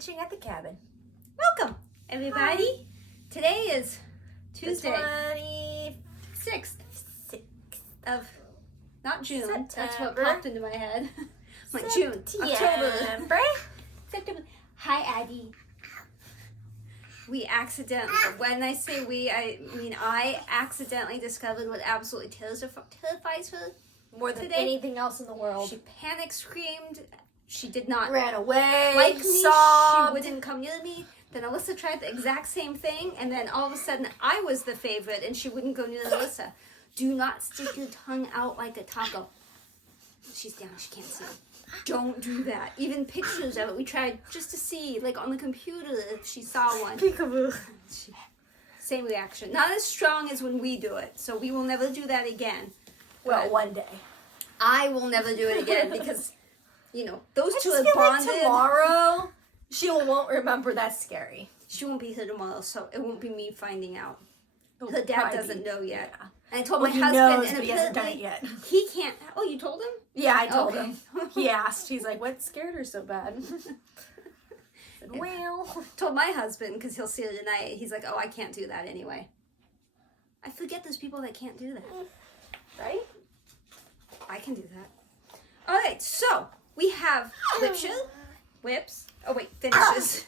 Stitching at the Cabin. Welcome, everybody. Today is Tuesday, 26th of, not June, September. That's what popped into my head. Like June, October, September. Hi, Addie. We accidentally, when I say we, I mean I accidentally discovered what absolutely terrifies her More than today. anything else in the world. She panic screamed. She did not Ran away, like me. sobbed. She wouldn't come near me. Then Alyssa tried the exact same thing, and then all of a sudden I was the favorite, and she wouldn't go near Alyssa. Do not stick your tongue out like a taco. She's down. She can't see. Don't do that. Even pictures of it, we tried just to see, like on the computer, if she saw one. Peekaboo. Same reaction. Not as strong as when we do it, so we will never do that again. Well, But one day. I will never do it again because, you know, those two I are just feel like bonded. tomorrow, she won't remember that's scary. She won't be here tomorrow, so it won't be me finding out. It'll Her dad probably doesn't be- know yet. Yeah. And I told Well, my he husband, knows, and but he hasn't done it apparently yet. he can't. Oh, you told him? Yeah, I told Okay. him. He asked. He's like, what scared her so bad? I said, well. Told my husband, because he'll see it tonight. He's like, oh, I can't do that anyway. I forget there's people that can't do that. Right? I can do that. All right, so we have whips. Oh, wait, finishes.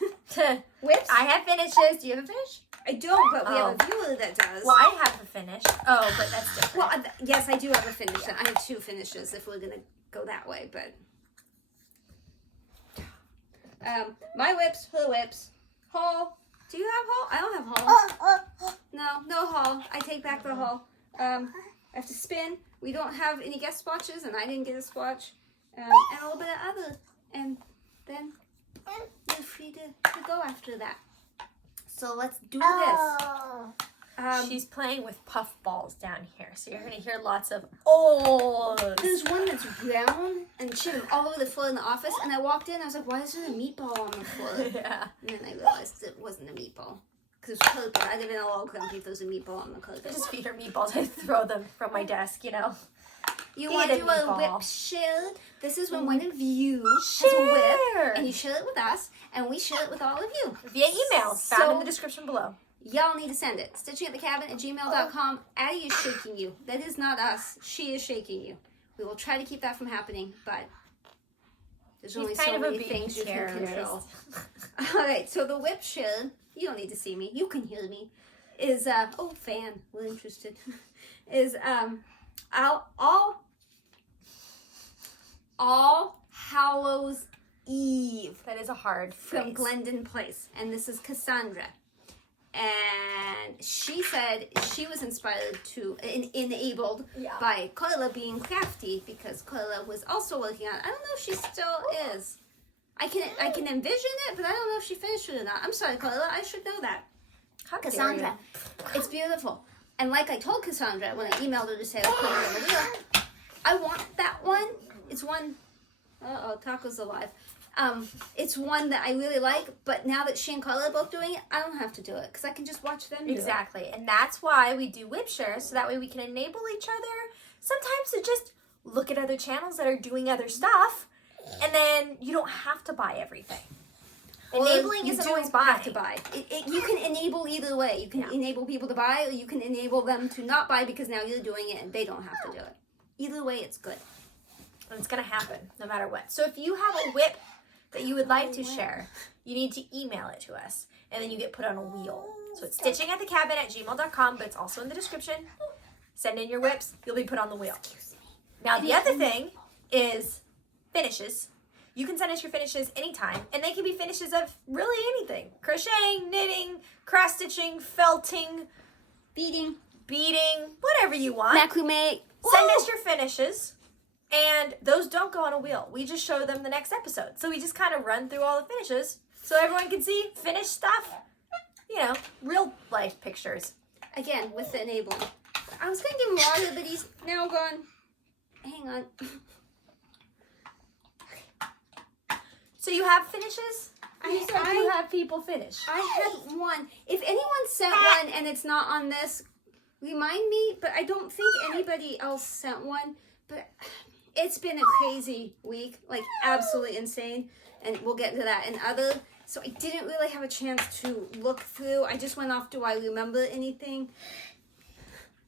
Whips? I have finishes. Do you have a finish? I don't, but we have a viewer that does. Well, I have a finish. Oh, but that's different. Well, yes, I do have a finish. I have two finishes if we're going to go that way, but... my whips, her whips. Haul. Do you have haul? I don't have haul. No haul. I take back the haul. I have to spin. We don't have any guest swatches, and I didn't get a swatch. And a little bit of other. And then you're free to go after that. So let's do this. She's playing with puff balls down here, so you're going to hear lots of ohs. There's one that's brown, and she had them all over the floor in the office, and I walked in, I was like, why is there a meatball on the floor? Yeah. And then I realized it wasn't a meatball. Because it was carpet. I'd have been a little grumpy if there was a meatball on the carpet. I just feed her meatballs. I throw them from my desk, you know. You Feed want to a do a meatball. whip share? This is when one of you has a whip, Share. and you share it with us, and we share it with all of you. Via email, found in the description below. Y'all need to send it. StitchingAtTheCabin@gmail.com. Addie is shaking you. That is not us. She is shaking you. We will try to keep that from happening, but there's only so many things you can control. All right, so the whip share, you don't need to see me. You can hear me. Is, oh, fan, we're interested. Is, all Hallows Eve. That is a hard From phrase. Glendon Place. And this is Cassandra. And she said she was inspired to, enabled by Karla being crafty, because Karla was also working on it. I don't know if she still is. I can envision it, but I don't know if she finished it or not. I'm sorry, Karla. I should know that. How dare Cassandra. you. It's beautiful. And like I told Cassandra when I emailed her to say, I'll put it on the wheel, I want that one. It's one, Taco's alive. It's one that I really like, but now that she and Karla are both doing it, I don't have to do it, because I can just watch them do it. Exactly. And that's why we do whip shares, so that way we can enable each other sometimes to just look at other channels that are doing other stuff, and then you don't have to buy everything. Well, Enabling you isn't do always have to buy. buy. You can enable either way. You can enable people to buy, or you can enable them to not buy because now you're doing it and they don't have to do it. Either way, it's good. And it's going to happen no matter what. So if you have a whip that you would like to share, you need to email it to us, and then you get put on a wheel. So it's StitchingAtTheCabin@gmail.com, but it's also in the description. Send in your whips, you'll be put on the wheel. Now the other thing is finishes. You can send us your finishes anytime, and they can be finishes of really anything. Crocheting, knitting, cross stitching, felting, Beading, whatever you want. macrame. Send us your finishes, and those don't go on a wheel. We just show them the next episode. So we just kind of run through all the finishes so everyone can see finished stuff. You know, real life pictures. Again, with the enabling. I was going to give him water, but he's now gone. Hang on. So you have finishes? You said I you have people finish. I had one. If anyone sent one and it's not on this, remind me, but I don't think anybody else sent one. But it's been a crazy week, like absolutely insane. and we'll get into that. So I didn't really have a chance to look through. I just went off, do I remember anything?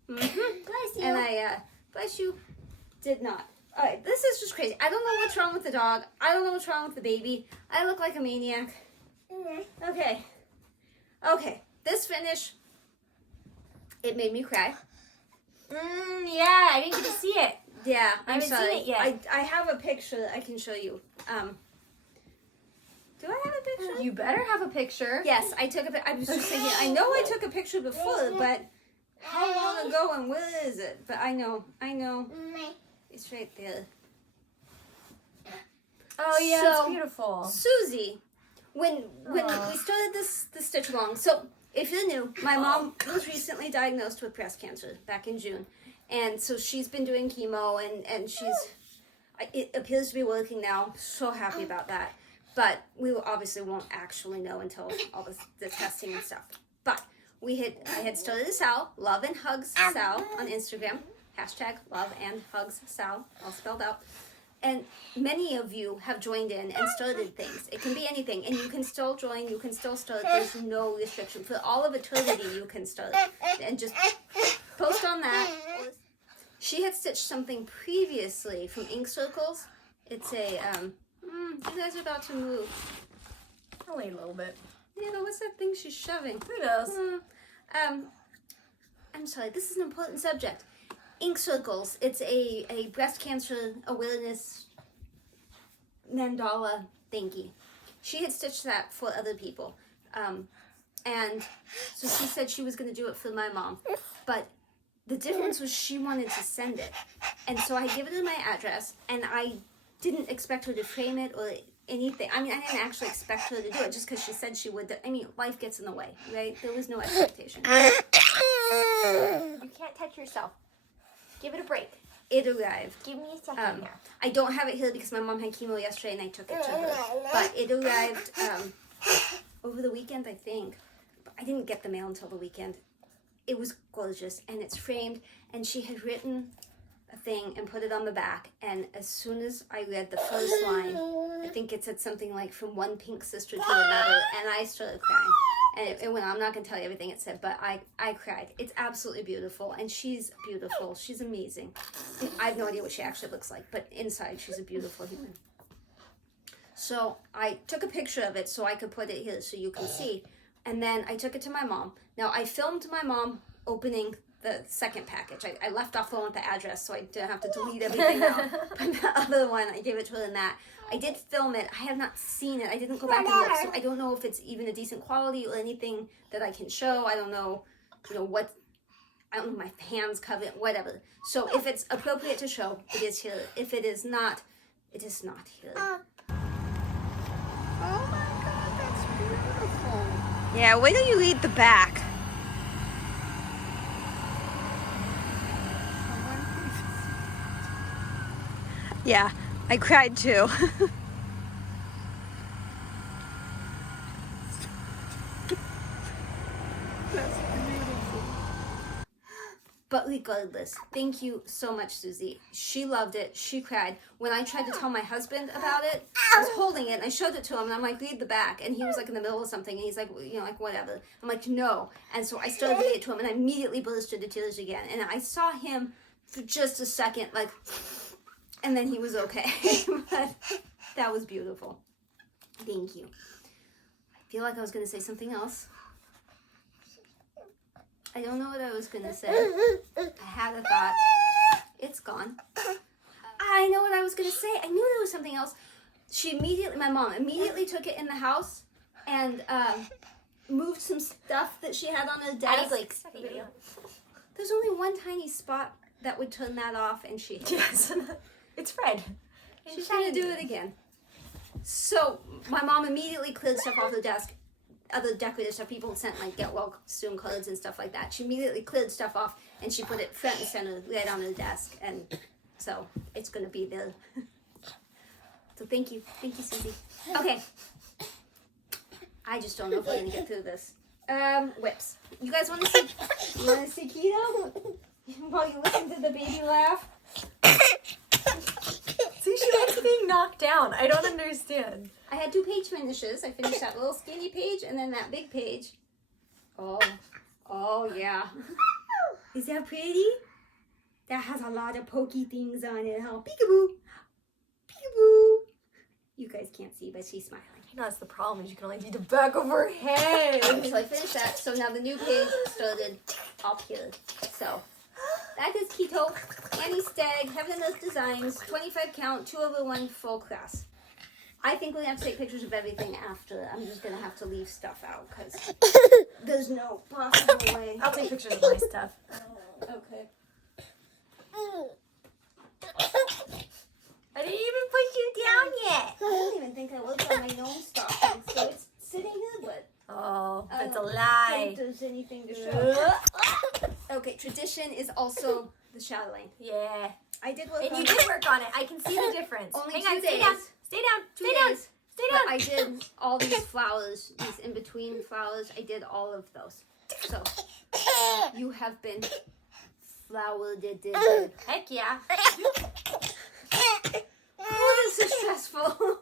Bless you. And I, bless you, did not. All right, this is just crazy. I don't know what's wrong with the dog. I don't know what's wrong with the baby. I look like a maniac. Okay. Okay, this finish, it made me cry. Yeah, I didn't get to see it. Yeah, I haven't seen it yet. I have a picture that I can show you. Do I have a picture? You better have a picture. Yes, I took a picture. I was just thinking, I know I took a picture before, but how long ago and where is it? But I know. It's right there. Oh yeah, So, it's beautiful. Susie, when we started this stitch along, so if you're new, my mom was recently diagnosed with breast cancer back in June. And so she's been doing chemo and it appears to be working now. So happy about that. But we obviously won't actually know until all the testing and stuff. But I had started a Sal, Love and Hugs Sal on Instagram. Hashtag Love and Hugs Sal, all spelled out. And many of you have joined in and started things. It can be anything. And you can still join. You can still start. There's no restriction. For all of eternity, you can start. And just post on that. She had stitched something previously from Ink Circles. It's a, you guys are about to move. Only a little bit. Yeah, but what's that thing she's shoving? Who knows? I'm sorry, this is an important subject. Ink Circles, it's a breast cancer awareness mandala thingy. She had stitched that for other people. And so she said she was going to do it for my mom. But the difference was she wanted to send it. And so I gave her my address, and I didn't expect her to frame it or anything. I mean, I didn't actually expect her to do it just because she said she would. I mean, life gets in the way, right? There was no expectation. You can't touch yourself. Give it a break. It arrived. Give me a second here. I don't have it here because my mom had chemo yesterday and I took it to her. But it arrived over the weekend, I think. But I didn't get the mail until the weekend. It was gorgeous, and it's framed, and she had written a thing and put it on the back, and as soon as I read the first line, I think it said something like, from one pink sister to another, and I started crying. And it went on. I'm not going to tell you everything it said, but I cried. It's absolutely beautiful, and she's beautiful. She's amazing. I have no idea what she actually looks like, but inside she's a beautiful human. So I took a picture of it so I could put it here so you can see, and then I took it to my mom. Now, I filmed my mom opening the second package. I left off the one with the address so I didn't have to delete everything out. But the other one, I gave it to her in that. I did film it. I have not seen it. I didn't go back and look, so I don't know if it's even a decent quality or anything that I can show. I don't know, what, I don't know, my hands cover it, whatever. So if it's appropriate to show, it is here. If it is not, it is not here. Oh my God, that's beautiful. Yeah, wait till you read the back. Yeah, I cried too. That's beautiful. But regardless, thank you so much, Susie. She loved it. She cried. When I tried to tell my husband about it, I was holding it and I showed it to him and I'm like, read the back. And he was like in the middle of something and he's like, like whatever. I'm like, no. And so I started reading it to him and I immediately burst into tears again. And I saw him for just a second, like, and then he was okay. But that was beautiful. Thank you. I feel like I was going to say something else. I don't know what I was going to say. I had a thought. It's gone. I know what I was going to say. I knew there was something else. My mom immediately took it in the house and moved some stuff that she had on her desk. There's only one tiny spot that would turn that off, and she Yes. It's red. She's going to do it again. So my mom immediately cleared stuff off the desk. Other decorative stuff people sent, like get well soon cards and stuff like that. She immediately cleared stuff off and she put it front and center right on the desk. And so it's going to be there. So thank you. Thank you, Susie. Okay. I just don't know if we're going to get through this. WIPs. You guys want to see? You want to see Keto? While you listen to the baby laugh? See, she It's being knocked down. I don't understand. I had 2 page finishes. I finished that little skinny page and then that big page. Oh yeah. Is that pretty? That has a lot of pokey things on it, huh? Peekaboo. Peekaboo. You guys can't see, but she's smiling. I know that's the problem, is you can only see the back of her head. So I finished that. So now the new page started up here. So that is Keto, Annie Stagg, Heaven and Earth Designs, 25 count, 2/1 full class. I think we're going to have to take pictures of everything after. I'm just going to have to leave stuff out because there's no possible way. I'll take pictures of my stuff. Okay. I didn't even put you down yet. I don't even think I worked on my gnome stocking, so it's sitting here, but Oh, that's a I don't lie. think there's anything to show. Okay, tradition is also the Chatelaine. Yeah. I did work And on you it. did work on it. I can see the difference. Only Hang 2 on, days. stay down. Stay down. 2 Stay down. days. Stay But down. I did all these flowers, these in-between flowers. I did all of those. So, you have been flowered. Heck yeah. Oh, this is stressful.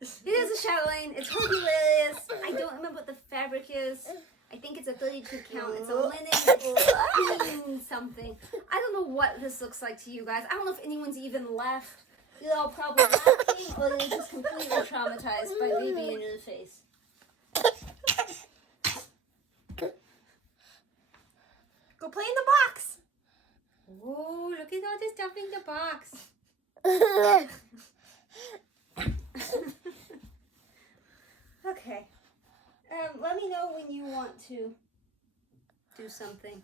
It is a Chatelaine. It's hilarious. I don't remember what the fabric is. I think it's a 32 count. It's a linen green something. I don't know what this looks like to you guys. I don't know if anyone's even left. You're all probably laughing or they're just completely traumatized by me being in your face. Go play in the box. Oh, look at all this stuff in the box. Okay. Let me know when you want to do something.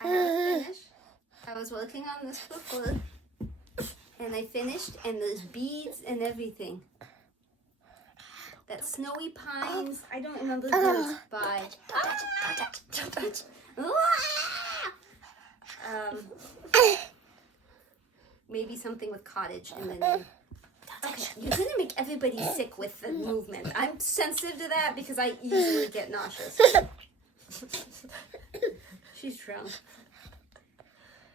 I haven't finished. I was working on this before. And I finished, and there's beads and everything. That Snowy Pines. I don't remember who it's by. Don't touch. Maybe something with cottage in the name. Okay, you're gonna make everybody sick with the movement. I'm sensitive to that because I easily get nauseous. She's drunk.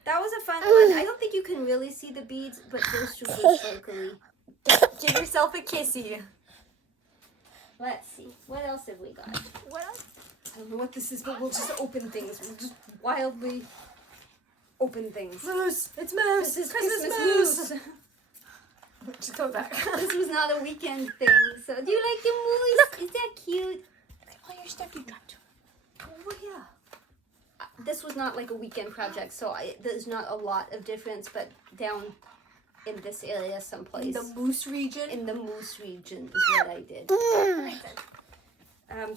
That was a fun one. I don't think you can really see the beads, but those two were sparkly. Give yourself a kissy. Let's see. What else have we got? What else? I don't know what this is, but we'll just open things. We'll just wildly open things. Moose. It's Moose. This is Christmas Moose. Just go back. This was not a weekend thing. So, do you like the moose? Is that cute? All your stuff you got. Oh yeah. This was not like a weekend project, so there's not a lot of difference, but down in this area someplace. The Moose region. In the Moose region is what I did.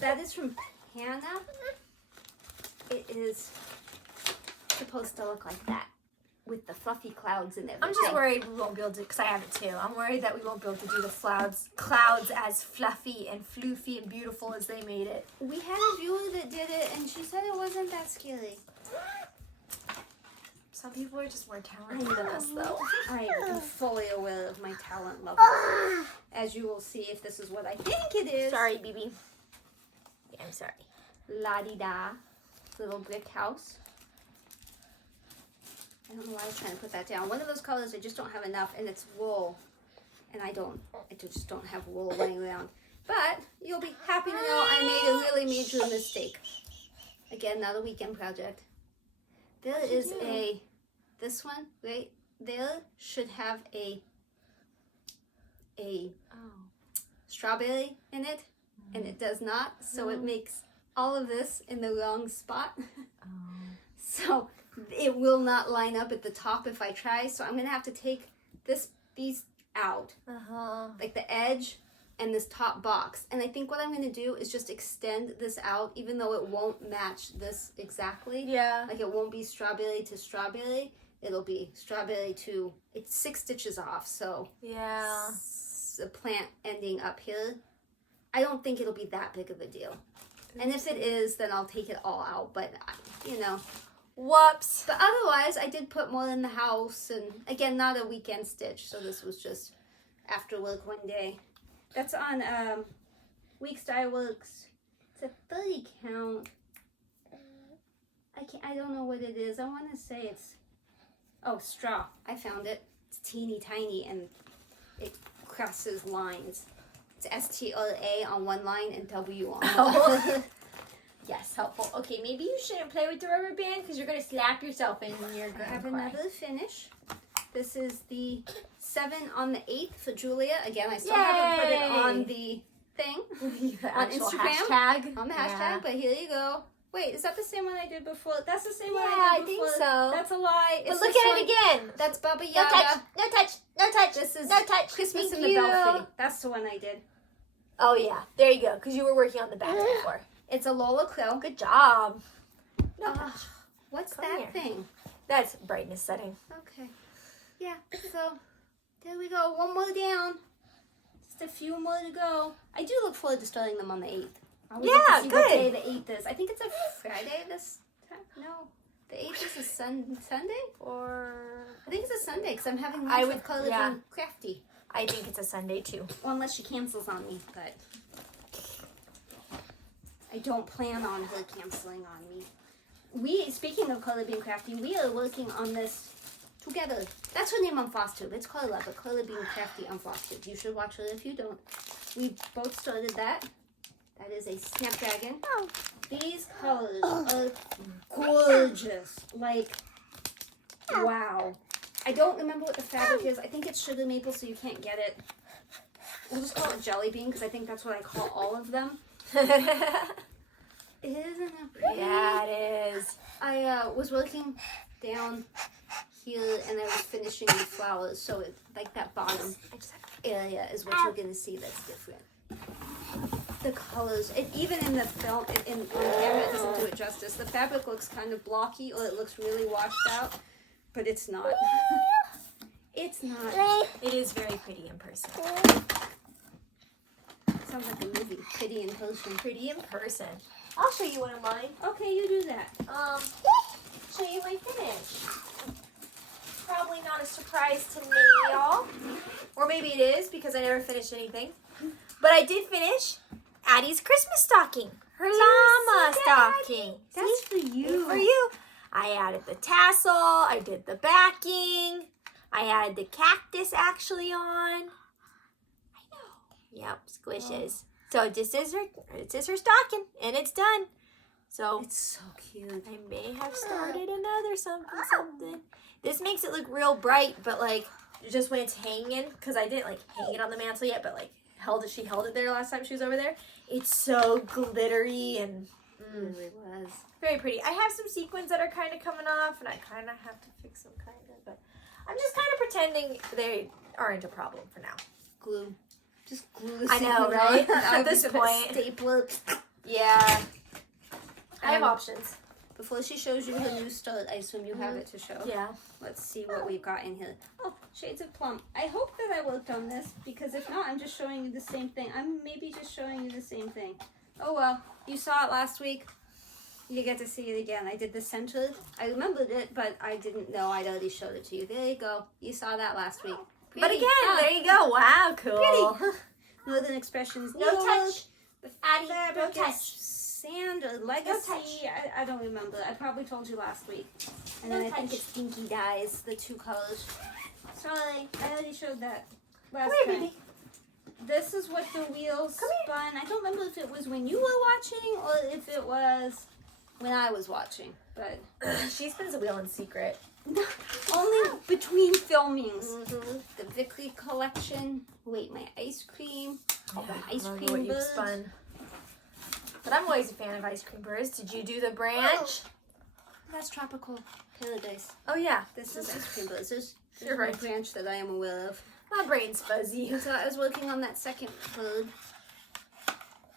That is from Hannah. It is supposed to look like that with the fluffy clouds and everything. I'm just worried we won't be able to, because I have it too. I'm worried that we won't be able to do the clouds as fluffy and floofy and beautiful as they made it. We had a viewer that did it, and she said it wasn't that scary. Some people are just more talented than us, though. I am fully aware of my talent level. As you will see if this is what I think it is. Sorry, BB. Yeah, I'm sorry. La-di-da. Little brick house. I don't know why I was trying to put that down. One of those colors, I just don't have enough, and it's wool. And I just don't have wool laying around. But you'll be happy to know I made a really major mistake. Again, not a weekend project. There is this one right there should have a strawberry in it, and it does not. So it makes all of this in the wrong spot. So it will not line up at the top if I try. So I'm going to have to take these out, like the edge and this top box. And I think what I'm going to do is just extend this out, even though it won't match this exactly. Yeah. Like it won't be strawberry to strawberry. It'll be strawberry to, it's 6 stitches off. So yeah, the plant ending up here. I don't think it'll be that big of a deal. And if it is, then I'll take it all out. But, you know. Whoops. But otherwise, I did put more in the house. And again, not a weekend stitch. So this was just after work one day. That's on Weeks Dye Works. It's a 30 count. I don't know what it is. I want to say it's Oh, straw. I found it. It's teeny tiny and it crosses lines. It's STOA on one line and W on the other. Yes, helpful. Okay, maybe you shouldn't play with the rubber band because you're going to slap yourself in your I have another finish. This is the 7 on the 8th for Julia. Again, I still haven't put it on the thing. On Instagram. Hashtag. On the hashtag, but here you go. Wait, is that the same one I did before? That's the same one Yeah, I did I before. think so. That's a lie. But It's look this at one. it again. That's Baba No Yaga. touch. No touch. No touch. This is no touch. Christmas Thank in the you. Belfry. That's the one I did. Oh, yeah. There you go. Because you were working on the back before. It's a Lola quill. Good job. No touch. What's Come that here. thing? That's brightness setting. Okay. Yeah, so there we go. One more down. Just a few more to go. I do look forward to starting them on the 8th. I always Yeah, get to see what day good. the 8th is. I think it's a Friday this time. No. The 8th is a Sunday? Or I think it's a Sunday because I'm having I lunch would- with Karla yeah. and Crafty. I think it's a Sunday too. Well, unless she cancels on me, but I don't plan on her canceling on me. Speaking of Karla being Crafty, we are working on this together. That's her name on FlossTube. It's Karla, but Karla being Crafty on FlossTube. You should watch her if you don't. We both started that. That is a Snapdragon. Oh. These colors are gorgeous. Like, wow. I don't remember what the fabric is. I think it's sugar maple, so you can't get it. We'll just call it jelly bean, because I think that's what I call all of them. Isn't it pretty? Yeah, it is. I was working down here, and I was finishing the flowers, so it, like that bottom area is what you're going to see that's different. The colors, even in the film, on the camera, it doesn't do it justice. The fabric looks kind of blocky, or it looks really washed out, but it's not. It's not. It is very pretty in person. Sounds like a movie. Pretty in person. Pretty in person. I'll show you one of mine. Okay, you do that. Show you my finish. Probably not a surprise to me, y'all. Or maybe it is because I never finished anything. But I did finish Addie's Christmas stocking. Her llama stocking. That's for See? you. For you. I added the tassel. I did the backing. I added the cactus actually on. I know. Yep, squishes. So this is her stocking, and it's done. So It's so cute. I may have started another something. This makes it look real bright, but like just when it's hanging, because I didn't like hang it on the mantle yet, but like she held it there last time she was over there. It's so glittery and It really was. very pretty. I have some sequins that are kind of coming off, and I kind of have to fix them, but I'm just kind of pretending they aren't a problem for now. Glue. Just glue the I know, sequins right? on. At this point. Stapler. Yeah. I have options. Before she shows you her new start, I assume you have it to show. Yeah. Let's see what we've got in here. Oh, Shades of Plum. I hope that I worked on this, because if not, I'm just showing you the same thing. I'm maybe just showing you the same thing. Oh well, you saw it last week. You get to see it again. I did the center. I remembered it, but I didn't know I'd already showed it to you. There you go. You saw that last week. But Pretty. again, Ah, there you go. Wow, cool. Pretty. Northern Expressions. No touch. The Addie, fabric no touch. is Sand or Legacy. I don't remember. I probably told you last week. And No then I think touch. it's Pinky Dyes, the two colors. Sorry, I already showed that last Come here, time. baby. This is what the wheels Come here. spun. I don't remember if it was when you were watching or if it was when I was watching. But She spins a wheel in secret. only between filmings. Mm-hmm. The Vickery collection. Wait, my ice cream. Oh, the ice I cream what you've birds. spun. But I'm always a fan of ice cream birds. Did you do the branch? That's Tropical Paradise. Oh yeah. This is ice cream birds. This is You're my right. branch that I am aware of. My brain's fuzzy. So I was working on that second bird.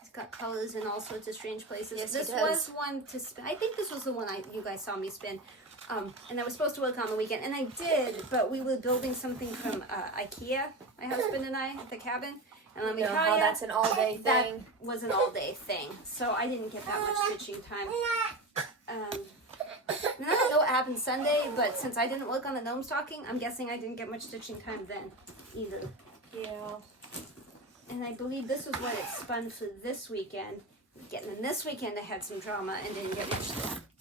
It's got colors in all sorts of strange places. Yes, This it does. was one to spin. I think this was the one you guys saw me spin. And I was supposed to work on the weekend, and I did, but we were building something from IKEA, my husband and I, at the cabin. And let me You know tell how you, that's an all-day that thing. was an all-day thing. So I didn't get that much stitching time. And I don't know what happened Sunday, but since I didn't work on the gnome stocking, I'm guessing I didn't get much stitching time then either. Yeah. And I believe this was what it spun for this weekend. Getting in this weekend, I had some drama and didn't get much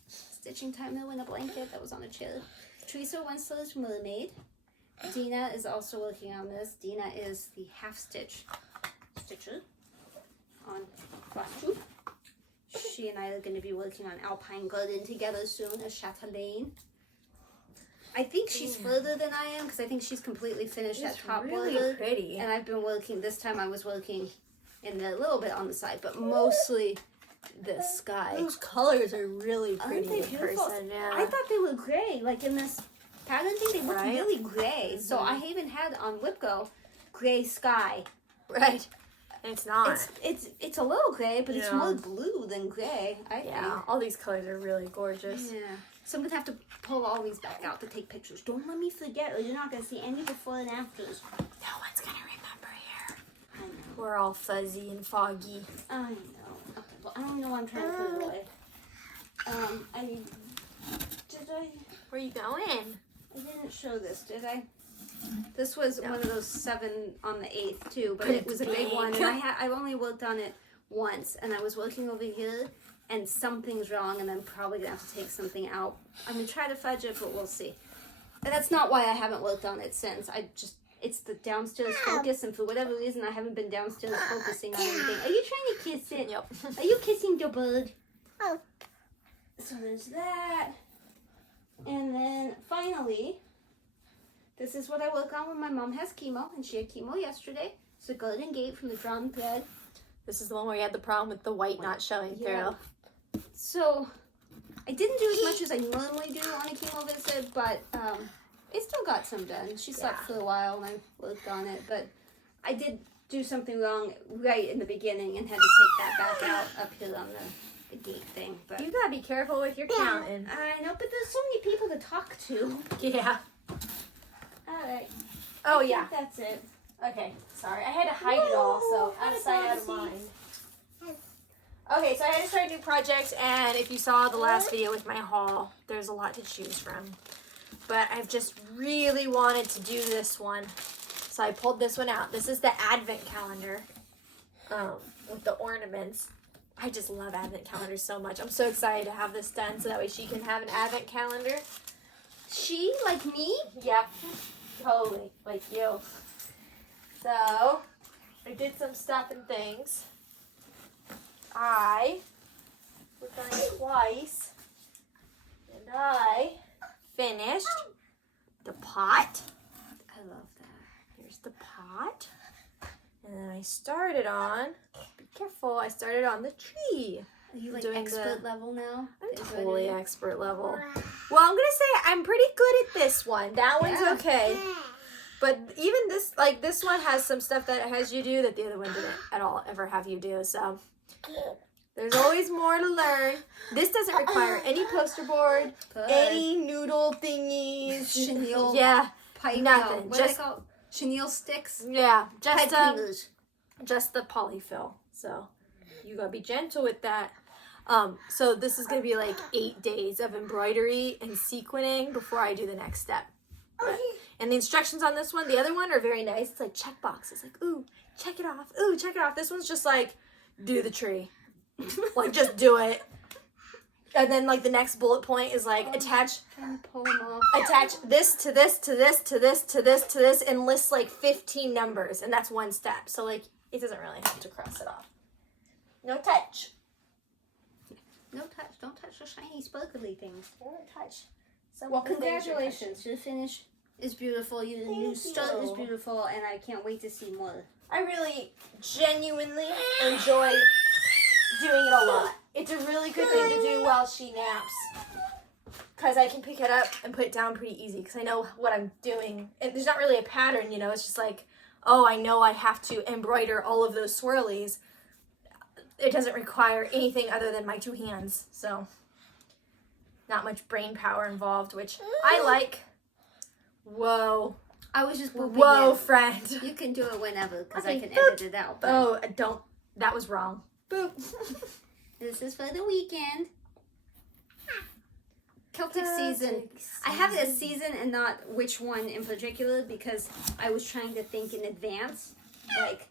stitching time though in a blanket that was on a chair. Teresa Winsler's Mermaid. Dina is also working on this. Dina is the half stitch stitcher on FlossTube. She and I are going to be working on Alpine Garden together soon as Chatelaine. I think she's further than I am because I think she's completely finished that top really border. pretty. And I've been working, this time I was working in the little bit on the side, but mostly the sky. Those colors are really pretty Aren't they in beautiful? person. Yeah. I thought they were gray, like in this pattern thing, they look Right? really gray. So I even had on WIP Go gray sky. Right. And it's not. It's a little gray, but it's Yeah. more blue than gray, I think. Yeah. All these colors are really gorgeous. Yeah. So I'm gonna have to pull all these back out to take pictures. Don't let me forget, or you're not gonna see any before and afters. No one's gonna remember here. I know. We're all fuzzy and foggy. I know. Okay, well, I don't know why I'm trying to put it away. Where are you going? I didn't show this, did I? This was one of those 7 on the 8th too, but But it was a it's big one, big. and I've only worked on it once, and I was working over here, and something's wrong, and I'm probably gonna have to take something out. I'm gonna try to fudge it, but we'll see. And that's not why I haven't worked on it since. It's the downstairs focus, and for whatever reason, I haven't been downstairs focusing on anything. Are you trying to kiss it? Yep. Are you kissing the bird? Oh. So there's that. And then finally, this is what I work on when my mom has chemo, and she had chemo yesterday. It's the Golden Gate from the Drawn Thread. This is the one where you had the problem with the white not showing Yeah. through. So I didn't do as much as I normally do on a chemo visit, but it still got some done. She slept for a while, and I worked on it, but I did do something wrong right in the beginning and had to take that back out up here on the gate thing. But You gotta be careful with your counting. I know, but there's so many people to talk to. Yeah. All right. Oh I yeah. think that's it. Okay. Sorry, I had to hide it all, so out of sight, out of mind. Okay, so I had to start a new project, and if you saw the last video with my haul, there's a lot to choose from. But I've just really wanted to do this one, so I pulled this one out. This is the Advent calendar with the ornaments. I just love Advent calendars so much. I'm so excited to have this done, so that way she can have an Advent calendar. She, like me? Yep, totally, like you. So, I did some stuff and things. I worked on it twice, and I finished the pot. I love that. Here's the pot. And then I started on, be careful, I started on the tree. Are you like Doing expert level now? I'm Is what totally it is? expert level. Well, I'm gonna say I'm pretty good at this one. That one's Yeah. okay. But even this, like this one has some stuff that it has you do that the other one didn't at all ever have you do. So there's always more to learn. This doesn't require any poster board, Good. any noodle thingies. Chenille Yeah, pipe. nothing. No, what are Just- they called? Chenille sticks? yeah, Pipe cleaners. just the polyfill. So you gotta be gentle with that. So this is gonna be like 8 days of embroidery and sequining before I do the next step. But, and the instructions on this one, the other one are very nice. It's like check boxes, like ooh, check it off. Ooh, check it off. This one's just like do the tree, like just do it. And then like the next bullet point is like attach Trying to pull them off. this to this to this to this to this to this and list like 15 numbers, and that's one step. So like it doesn't really have to cross it off. No touch. No touch. Don't touch the shiny sparkly things. Don't touch. Some Well, of the things you're congratulations. Your finish is beautiful. Your new start is beautiful, and I can't wait to see more. touching. I really genuinely enjoy doing it a lot. It's a really good thing to do while she naps, because I can pick it up and put it down pretty easy because I know what I'm doing. And there's not really a pattern, you know. It's just like, oh, I know I have to embroider all of those swirlies. It doesn't require anything other than my 2 hands, so not much brain power involved, which I like. Whoa. I was just booping Whoa, it. friend. You can do it whenever, because Okay, I can boop. edit it out. But Oh, don't. That was wrong. Boop. this is for the weekend. Celtic season. Celtic I have it as season and not which one in particular because I was trying to think in advance. Like,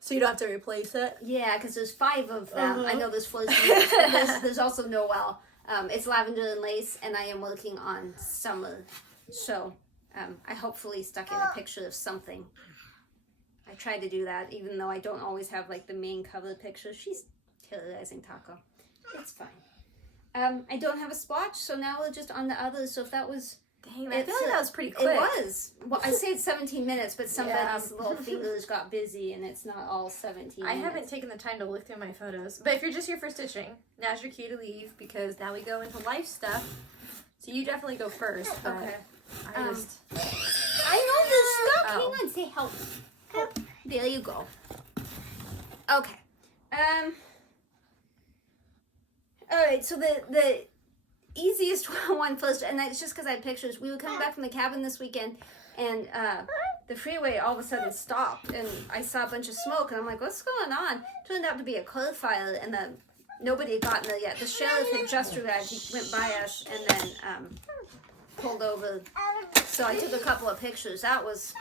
So you don't have to replace it? yeah, because there's 5 of them. Uh-huh. I know there's Flosstubers, but there's also Noel. It's lavender and lace, and I am working on summer So I hopefully stuck in a picture of something. I tried to do that, even though I don't always have like the main cover picture. She's terrorizing Taco. It's fine. I don't have a swatch, so now we're just on the others. So if that was... Dang, I feel like that was pretty quick. It was. Well, I say it's 17 minutes, but somebody's little fingers got busy and it's not all 17 minutes. I haven't taken the time to look through my photos. But if you're just here for stitching, now's your cue to leave because now we go into life stuff. So you definitely go first. But Okay. I just... I know this stuff. Hang on, say help. Help. There you go. Okay. Alright, so the easiest one first, and it's just because I had pictures. We were coming back from the cabin this weekend, and the freeway all of a sudden stopped, and I saw a bunch of smoke, and I'm like, what's going on? Turned out to be a car fire, and nobody had gotten there yet. The sheriff had just arrived. He went by us, and then pulled over. So I took a couple of pictures. That was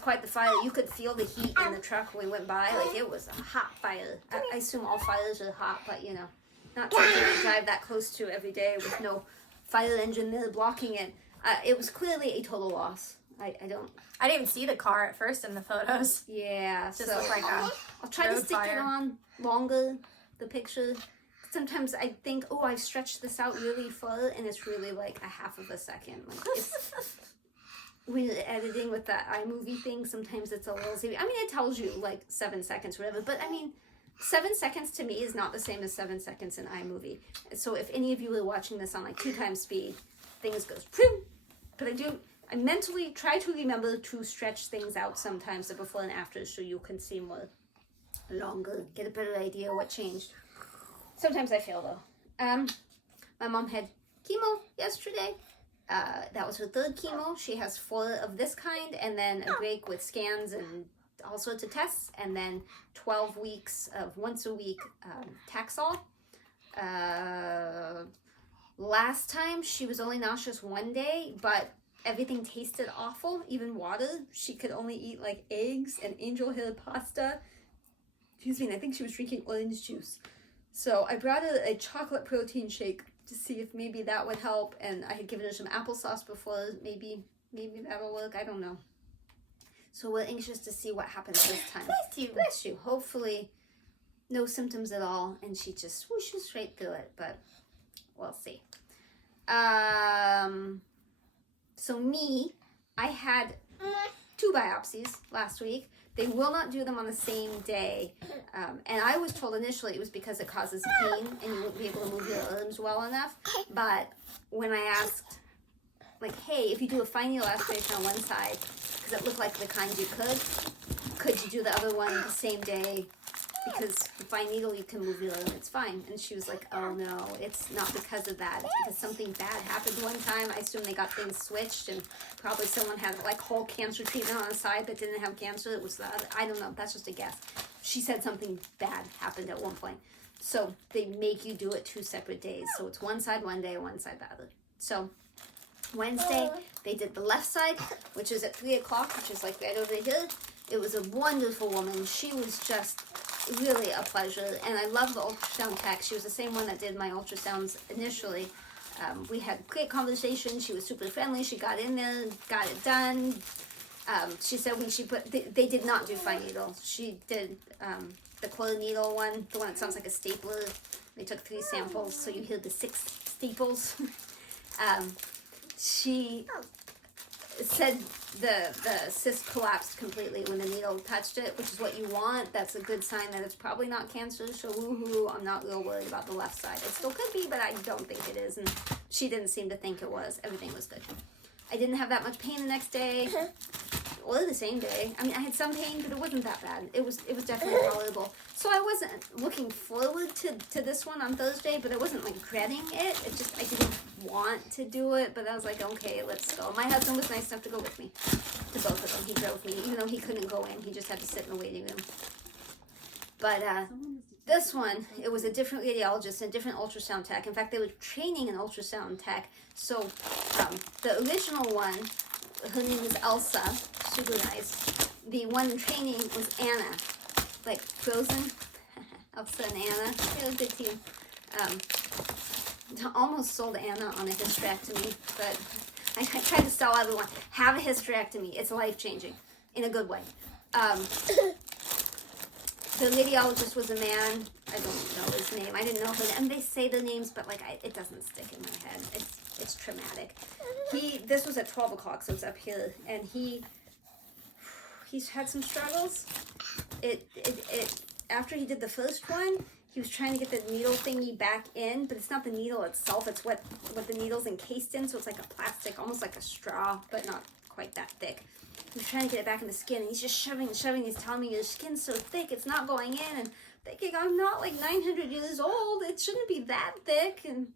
quite the fire. You could feel the heat in the truck when we went by. Like, it was a hot fire. I assume all fires are hot, but, you know, not something to drive that close to every day with no fire engine there blocking it. It was clearly a total loss. I didn't even see the car at first in the photos. Yeah, Just looked like a I'll try to road stick fire. it on longer, the picture. Sometimes I think, oh, I've stretched this out really far, and it's really like a half of a second. Like, it's, when you're editing with that iMovie thing, sometimes it's a little... I mean, it tells you like 7 seconds, whatever, but I mean, 7 seconds to me is not the same as 7 seconds in iMovie. So if any of you are watching this on like 2 times speed, things goes phew. But I mentally try to remember to stretch things out sometimes, the before and after, so you can see more longer, get a better idea what changed. Sometimes I fail though. My mom had chemo yesterday. That was her 3rd chemo. She has 4 of this kind, and then a break with scans and all sorts of tests, and then 12 weeks of once a week Taxol. Last time she was only nauseous 1 day, but everything tasted awful, even water. She could only eat like eggs and angel hair pasta. Excuse me, and I think she was drinking orange juice. So I brought her a chocolate protein shake to see if maybe that would help, and I had given her some applesauce before. Maybe that'll work. I don't know. So we're anxious to see what happens this time. Bless you. Bless you. Hopefully no symptoms at all, and she just swooshes straight through it, but we'll see. So me, I had 2 biopsies last week. They will not do them on the same day. And I was told initially it was because it causes pain and you won't be able to move your arms well enough. But when I asked, like, hey, if you do a fine needle aspiration on one side, because it looked like the kind you could you do the other one the same day? Because the fine needle, you can move your arm, it's fine. And she was like, oh no, it's not because of that. It's because something bad happened one time. I assume they got things switched, and probably someone had like whole cancer treatment on the side but didn't have cancer. It was the other, I don't know, that's just a guess. She said something bad happened at one point. So they make you do it 2 separate days. So it's one side one day, one side the other. So Wednesday, they did the left side, which is at 3 o'clock, which is like right over here. It was a wonderful woman. She was just really a pleasure, and I love the ultrasound tech. She was the same one that did my ultrasounds initially. We had great conversation. She was super friendly. She got in there, got it done. She said when she put, they did not do fine needle. She did the coil needle one, the one that sounds like a stapler. They took 3 samples, so you hear the 6 staples. She said the cyst collapsed completely when the needle touched it, which is what you want. That's a good sign that it's probably not cancer, so woohoo, I'm not real worried about the left side. It still could be, but I don't think it is, and she didn't seem to think it was. Everything was good. I didn't have that much pain the next day, or the same day. I mean, I had some pain, but it wasn't that bad. It was definitely tolerable. So I wasn't looking forward to this one on Thursday, but I wasn't like dreading it. It just, I didn't want to do it, but I was like, okay, let's go. My husband was nice enough to go with me, to both of them. He drove me, even though he couldn't go in. He just had to sit in the waiting room. But this one, it was a different radiologist and a different ultrasound tech. In fact, they were training an ultrasound tech. So the original one, her name was Elsa, super nice. The one in training was Anna, like Frozen. Elsa and Anna, they were a good team. Almost sold Anna on a hysterectomy, but I tried to tell everyone, have a hysterectomy. It's life-changing in a good way. The radiologist was a man. I don't know his name. I didn't know who. And they say the names, but like it doesn't stick in my head. It's traumatic. This was at 12 o'clock, so it's up here, and he's had some struggles. After he did the first one, he was trying to get the needle thingy back in, but it's not the needle itself. It's what the needle's encased in. So it's like a plastic, almost like a straw, but not quite that thick. He was trying to get it back in the skin, and he's just shoving. He's telling me, your skin's so thick, it's not going in. And thinking, I'm not like 900 years old. It shouldn't be that thick. And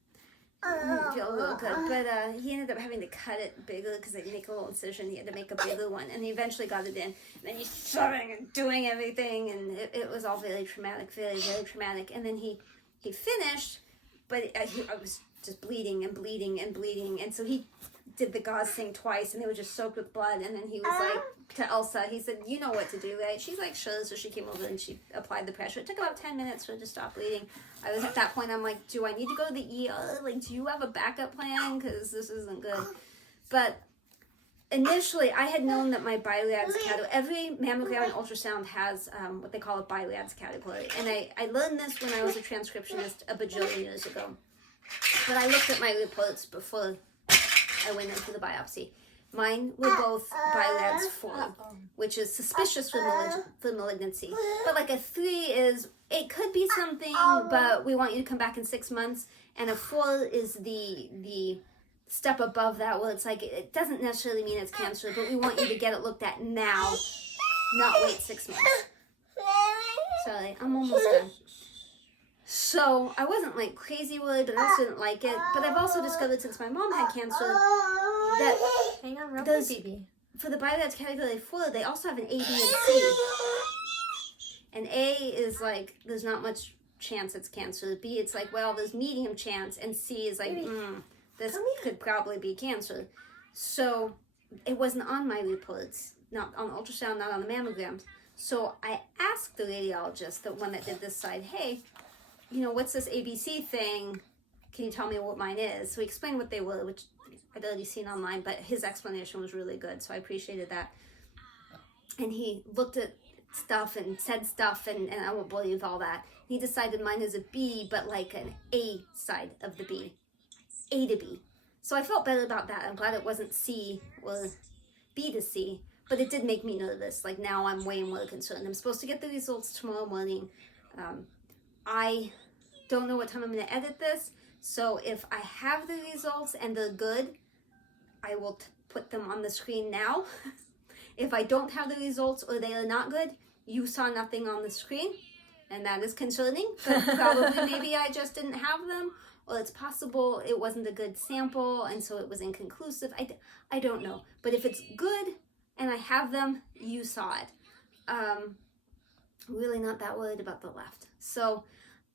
it didn't feel real good. But he ended up having to cut it bigger because they make a little incision. He had to make a bigger one, and he eventually got it in. And then he's shoving and doing everything, and it was all very traumatic, very, very traumatic. And then he finished, but I was just bleeding and bleeding and bleeding, and so he did the gauze thing twice, and they were just soaked with blood. And then he was like to Elsa, he said, you know what to do, right? She's like, sure. So she came over and she applied the pressure. It took about 10 minutes for it to stop bleeding. I was at that point, I'm like, do I need to go to the ER? Like, do you have a backup plan? Because this isn't good. But initially, I had known that my Biopsy category, every mammogram and ultrasound has what they call a Biopsy category. And I learned this when I was a transcriptionist a bajillion years ago. But I looked at my reports before I went in for the biopsy. Mine were both Biopsy 4, which is suspicious for malignancy. But like a 3 is, it could be something, but we want you to come back in 6 months. And a 4 is the step above that, where it's like, it doesn't necessarily mean it's cancer, but we want you to get it looked at now, not wait 6 months. Sorry, I'm almost done. So I wasn't like crazy worried, but I also didn't like it. But I've also discovered, since my mom had cancer, that hang on real quick, baby. For the Biopsy category 4, they also have an A, B, and C. And A is like, there's not much chance it's cancer. B, it's like, well, there's medium chance. And C is like, this could probably be cancer. So it wasn't on my reports, not on ultrasound, not on the mammograms. So I asked the radiologist, the one that did this side, hey, you know, what's this ABC thing? Can you tell me what mine is? So he explained what they were, which I'd already seen online, but his explanation was really good, so I appreciated that. And he looked at stuff and said stuff, and I won't bore you with all that. He decided mine is a B, but like an A side of the B. A to B. So I felt better about that. I'm glad it wasn't C or B to C, but it did make me nervous. Like, now I'm way more concerned. I'm supposed to get the results tomorrow morning. I don't know what time I'm going to edit this, so if I have the results and they're good, I will put them on the screen now. If I don't have the results or they are not good, you saw nothing on the screen, and that is concerning. But probably maybe I just didn't have them, or it's possible it wasn't a good sample and so it was inconclusive. I don't know. But if it's good and I have them, you saw it. Really not that worried about the left. So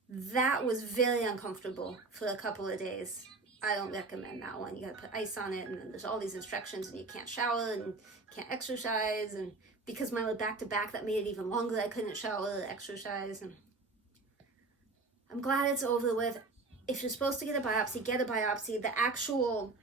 that was very uncomfortable for a couple of days. I don't recommend that one. You gotta put ice on it, and then there's all these instructions, and you can't shower and can't exercise, and because mine were back to back, that made it even longer. I couldn't shower or exercise, and I'm glad it's over with. If you're supposed to get a biopsy, get a biopsy. The actual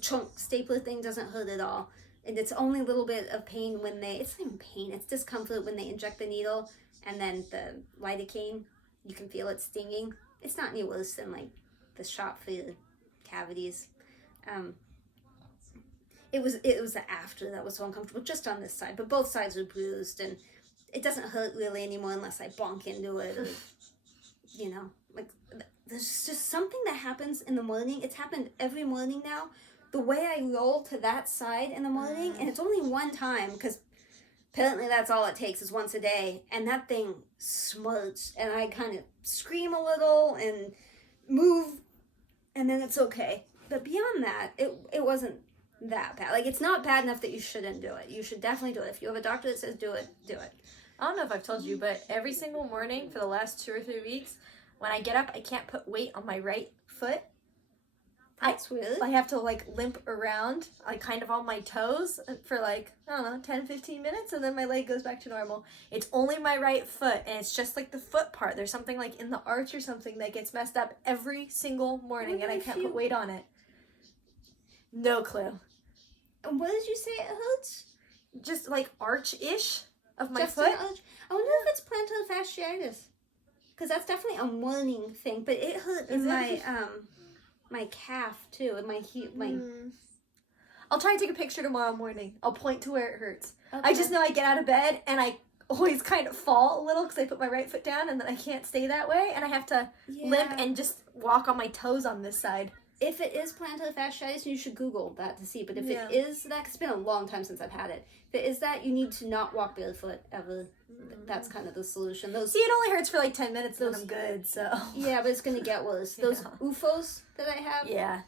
chunk stapler thing doesn't hurt at all, and it's only a little bit of pain when it's not even pain, it's discomfort when they inject the needle, and then the lidocaine, you can feel it stinging. It's not any worse than like the shot for the cavities. It was the after that was so uncomfortable, just on this side, but both sides are bruised, and it doesn't hurt really anymore unless I bonk into it, or, you know, like, there's just something that happens in the morning. It's happened every morning now. The way I roll to that side in the morning, and it's only one time, because apparently that's all it takes, is once a day, and that thing smarts, and I kind of scream a little and move, and then it's okay. But beyond that, it wasn't that bad. Like, it's not bad enough that you shouldn't do it. You should definitely do it. If you have a doctor that says do it, do it. I don't know if I've told you, but every single morning for the last 2 or 3 weeks, when I get up, I can't put weight on my right foot. That's weird. I have to like limp around, like kind of on my toes for like, I don't know, 10, 15 minutes, and then my leg goes back to normal. It's only my right foot, and it's just like the foot part. There's something like in the arch or something that gets messed up every single morning, and I can't put weight on it. No clue. And what did you say it hurts? Just like arch-ish of my Just foot. an arch? I wonder if it's plantar fasciitis. Because that's definitely a morning thing. But it hurt in my my calf too, and my heel. I'll try and take a picture tomorrow morning. I'll point to where it hurts. Okay. I just know I get out of bed and I always kind of fall a little because I put my right foot down and then I can't stay that way and I have to limp and just walk on my toes on this side. If it is plantar fasciitis, you should Google that to see. But if it is that, 'cause it's been a long time since I've had it. If it is that, you need to not walk barefoot ever. That's kind of the solution. See, it only hurts for like 10 minutes and then I'm good, so. Yeah, but it's going to get worse. Those UFOs that I have,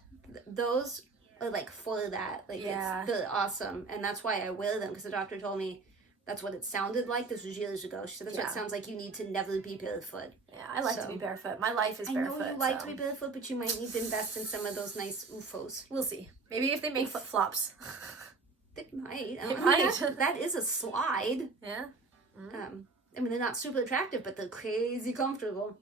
those are like for that. Like, they're awesome. And that's why I wear them, because the doctor told me that's what it sounded like. This was years ago. She said that's what it sounds like. You need to never be barefoot. Yeah, I like to be barefoot. My life is barefoot. I know you like to be barefoot, but you might need to invest in some of those nice UFOs. We'll see. Maybe if they make flip-flops. They might. They might. That is a slide. Yeah. I mean, they're not super attractive, but they're crazy comfortable.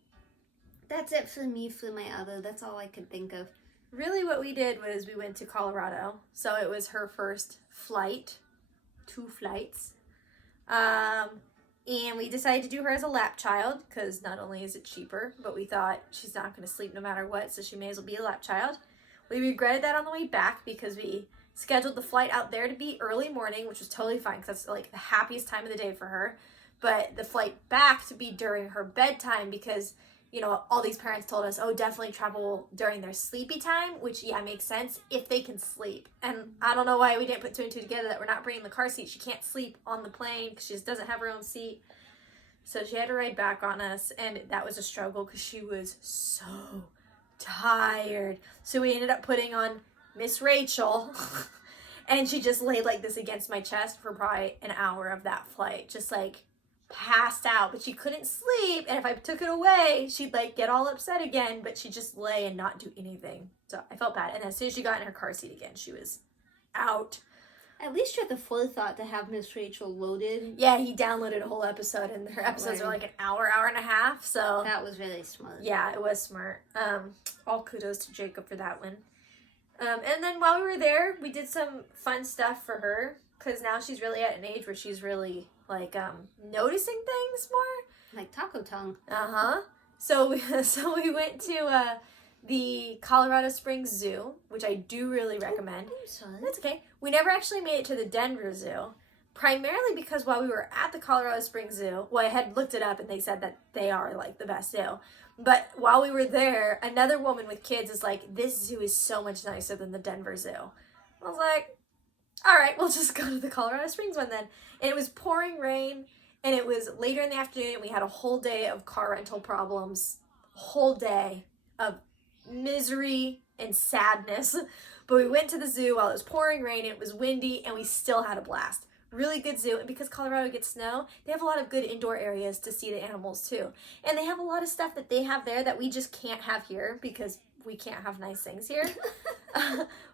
That's it for me for my other. That's all I could think of. Really what we did was we went to Colorado. So it was her first flight. 2 flights. And we decided to do her as a lap child because not only is it cheaper, but we thought she's not going to sleep no matter what, so she may as well be a lap child. We regretted that on the way back because we scheduled the flight out there to be early morning, which was totally fine because that's like the happiest time of the day for her. But the flight back to be during her bedtime because, you know, all these parents told us, oh, definitely travel during their sleepy time, which, yeah, makes sense if they can sleep. And I don't know why we didn't put 2 and 2 together that we're not bringing the car seat. She can't sleep on the plane because she just doesn't have her own seat. So she had to ride back on us, and that was a struggle because she was so tired. So we ended up putting on Miss Rachel, and she just laid like this against my chest for probably an hour of that flight, just like passed out, but she couldn't sleep, and if I took it away she'd like get all upset again, but she'd just lay and not do anything. So I felt bad, and as soon as she got in her car seat again, she was out. At least you had the forethought to have Miss Rachel loaded. Yeah, he downloaded a whole episode, and her episodes are like an hour and a half, so that was really smart. Yeah, it was smart. All kudos to Jacob for that one. And then while we were there, we did some fun stuff for her, because now she's really at an age where she's really like noticing things more, like taco tongue. So we went to the Colorado Springs Zoo, which I do really recommend. I'm sorry. That's okay. We never actually made it to the Denver Zoo, primarily because while we were at the Colorado Springs Zoo, well, I had looked it up and they said that they are like the best zoo. But while we were there, another woman with kids is like, this zoo is so much nicer than the Denver Zoo. I was like, all right, we'll just go to the Colorado Springs one then. And it was pouring rain, and it was later in the afternoon, and we had a whole day of car rental problems, whole day of misery and sadness. But we went to the zoo while it was pouring rain, it was windy, and we still had a blast. Really good zoo, and because Colorado gets snow, they have a lot of good indoor areas to see the animals too. And they have a lot of stuff that they have there that we just can't have here because we can't have nice things here.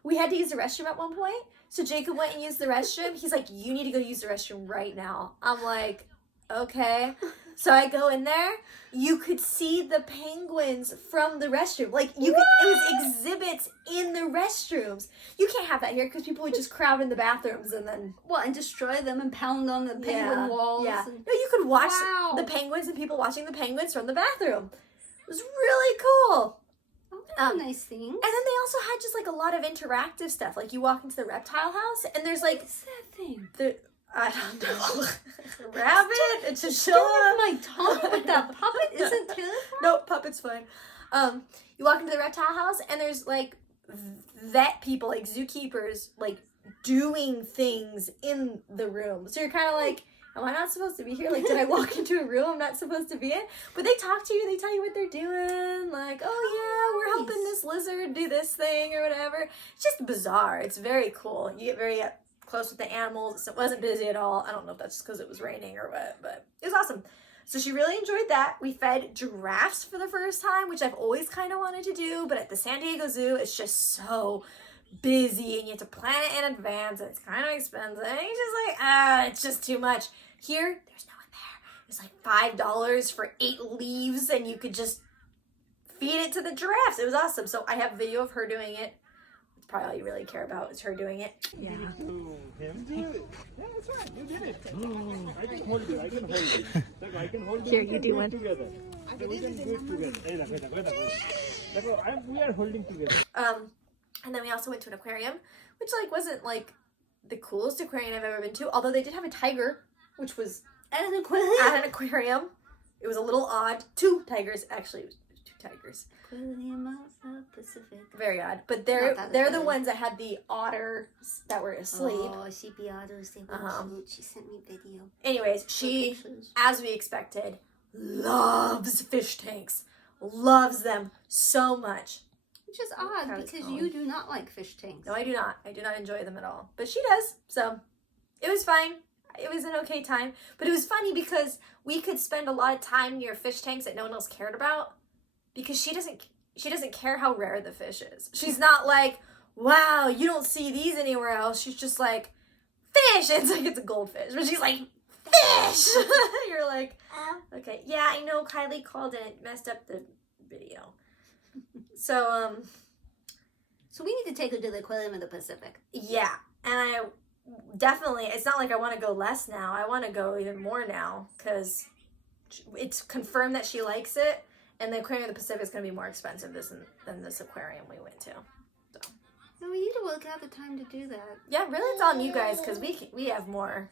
We had to use the restroom at one point, so Jacob went and used the restroom. He's like, you need to go use the restroom right now. I'm like, okay. So I go in there. You could see the penguins from the restroom. Like, it was exhibits in the restrooms. You can't have that here because people would just crowd in the bathrooms and then... Well, and destroy them and pound on the penguin walls. Yeah. And... No, you could watch the penguins and people watching the penguins from the bathroom. It was really cool. Oh, that's a nice thing. And then they also had just like a lot of interactive stuff. Like you walk into the reptile house and there's like... What's that thing? I don't know. Rabbit? It's a show. My tongue with that puppet isn't terrifying. No, puppet's fine. You walk into the reptile house and there's like vet people, like zookeepers, like doing things in the room. So you're kind of like, am I not supposed to be here? Like, did I walk into a room I'm not supposed to be in? But they talk to you. They tell you what they're doing. Like, oh yeah, we're helping this lizard do this thing or whatever. It's just bizarre. It's very cool. You get very close with the animals. It wasn't busy at all. I don't know if that's just because it was raining or what, but it was awesome. So she really enjoyed that. We fed giraffes for the first time, which I've always kind of wanted to do, but at the San Diego Zoo, it's just so busy and you have to plan it in advance and it's kind of expensive. And you're just like, it's just too much. Here, there's no one there. It's like $5 for 8 leaves and you could just feed it to the giraffes. It was awesome. So I have a video of her doing it. probably all you really care about is her doing it. Yeah. Him do it. Yeah, that's right. You did it. I can hold you. I can hold you. I can hold you. Here, you do one. Together. We can do it together. We are holding together. And then we also went to an aquarium, which like wasn't like the coolest aquarium I've ever been to. Although they did have a tiger, which was At an aquarium? at an aquarium. It was a little odd. 2 tigers, actually. It was 2 tigers. Aquarium of the Pacific. Very odd. But Not they're that the exciting. ones that had the otters that were asleep. Oh, sheepy otters. They were cute. She sent me video. Anyways, she, Pictures. as we expected, loves fish tanks. Loves them so much. Which is odd Crowd's because calling. you do not like fish tanks. No, I do not. I do not enjoy them at all. But she does. So it was fine. It was an okay time. But it was funny because we could spend a lot of time near fish tanks that no one else cared about. Because she doesn't care how rare the fish is. She's not like, wow, you don't see these anywhere else. She's just like, fish. It's like it's a goldfish. But she's like, fish. You're like, okay. Yeah, I know Kylie called and it messed up the video. So, So we need to take her to the Aquarium of the Pacific. yeah. And I definitely, it's not like I want to go less now. I want to go even more now because it's confirmed that she likes it. And the Aquarium of the Pacific is going to be more expensive than this aquarium we went to. So we need to work out the time to do that. Yeah, really it's on you guys because we have more.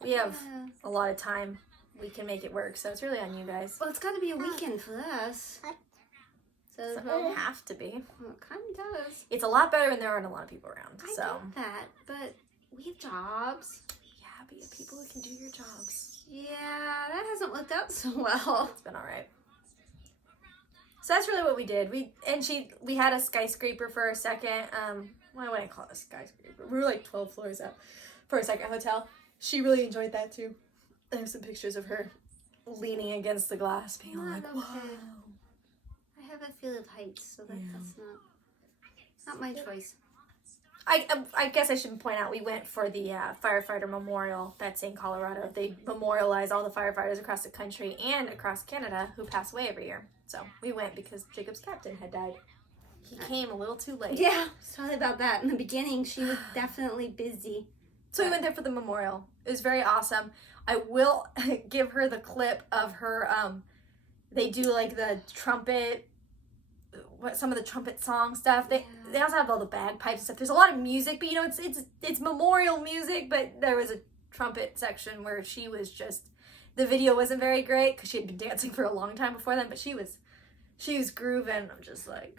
We have Yeah. a lot of time. We can make it work. So it's really on you guys. Well, it's got to be a weekend for us. So It doesn't have to be. well, it kind of does. It's a lot better when there aren't a lot of people around. I So get that, but we have jobs. yeah, but you have people who can do your jobs. Yeah, that hasn't worked out so well. It's been all right. So that's really what we did. We had a skyscraper for a second. Why would I call it a skyscraper? We were like 12 floors up for a second hotel. She really enjoyed that too. I have some pictures of her leaning against the glass, being all like, Okay. "Whoa." I have a fear of heights, so that's not my choice. I guess I should point out we went for the firefighter memorial that's in Colorado. They memorialize all the firefighters across the country and across Canada who pass away every year. So we went because Jacob's captain had died. He came a little too late. Yeah, sorry about that. In the beginning, she was definitely busy. So we went there for the memorial. It was very awesome. I will give her the clip of her, they do like the trumpet, some of the trumpet song stuff. They also have all the bagpipes and stuff. There's a lot of music, but you know, it's memorial music, but there was a trumpet section where she was just, the video wasn't very great because she had been dancing for a long time before then, but she was grooving. I'm just like,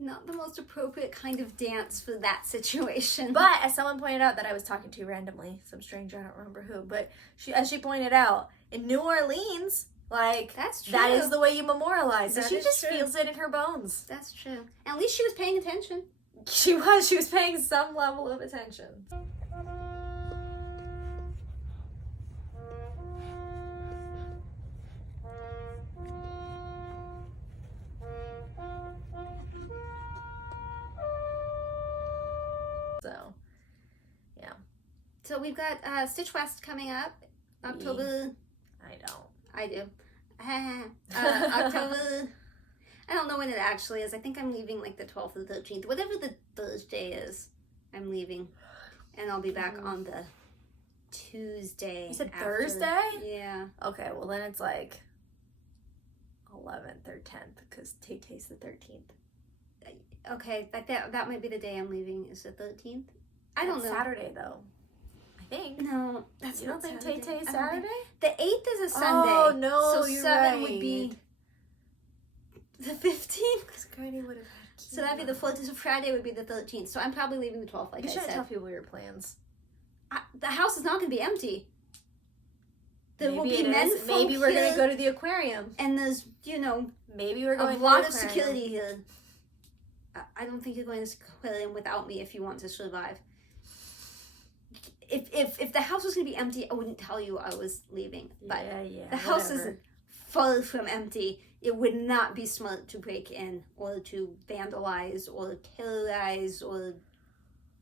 Not the most appropriate kind of dance for that situation. but as someone pointed out that I was talking to randomly, some stranger, I don't remember who, but as she pointed out, in New Orleans, like, That's true. that is the way you memorialize. So That she is just true. feels it in her bones. That's true. At least she was paying attention. She was paying some level of attention. So, yeah. So we've got Stitch West coming up. October. I don't. I do. October. I don't know when it actually is. I think I'm leaving like the 12th or 13th. Whatever the Thursday is, I'm leaving. And I'll be back on the Tuesday. You said after. Thursday? Yeah. Okay, well then it's like 11th or 10th because Tay-Tay's the 13th. Okay, that might be the day I'm leaving. Is the 13th? I don't That's know. Saturday though. I think. No, that's You don't not think Saturday. Tay-Tay is I don't think- Saturday? The 8th is a Sunday. Oh, no, so you're 7 would right. be the 15th. Because Granny would have had So that'd be the 4th. So Friday would be the 13th. So I'm probably leaving the 12th, like You I shouldn't said. tell people your plans. The house is not going to be empty. There will Maybe be it men is. folk Maybe we're here, going to go to the aquarium. and there's, you know, Maybe we're a going to lot the of aquarium. security here. I don't think you're going to the aquarium without me if you want to survive. If the house was going to be empty, I wouldn't tell you I was leaving. But Yeah, the house whatever. is far from empty. It would not be smart to break in or to vandalize or terrorize or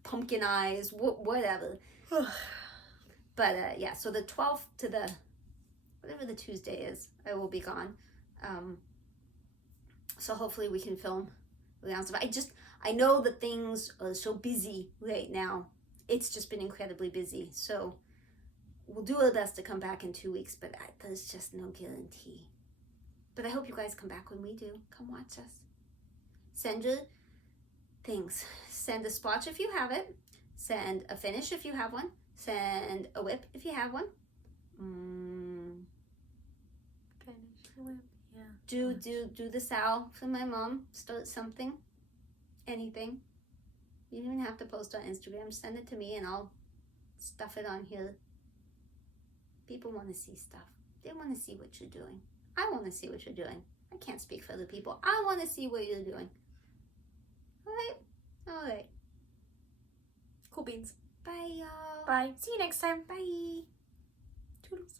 pumpkinize, whatever. But yeah, so the 12th to the, whatever the Tuesday is, I will be gone. So hopefully we can film I know that things are so busy right now. It's just been incredibly busy. So we'll do our best to come back in 2 weeks, but there's just no guarantee. But I hope you guys come back when we do. Come watch us. Send your things. Send a splotch if you have it. Send a finish if you have one. Send a WIP if you have one. Finish the WIP. Yeah. Do the Sal for my mom. Start something. Anything. You don't even have to post on Instagram. Send it to me and I'll stuff it on here. People want to see stuff. They want to see what you're doing. I want to see what you're doing. I can't speak for other people. I want to see what you're doing. All right. Cool beans. Bye, y'all. Bye. See you next time. Bye. Toodles.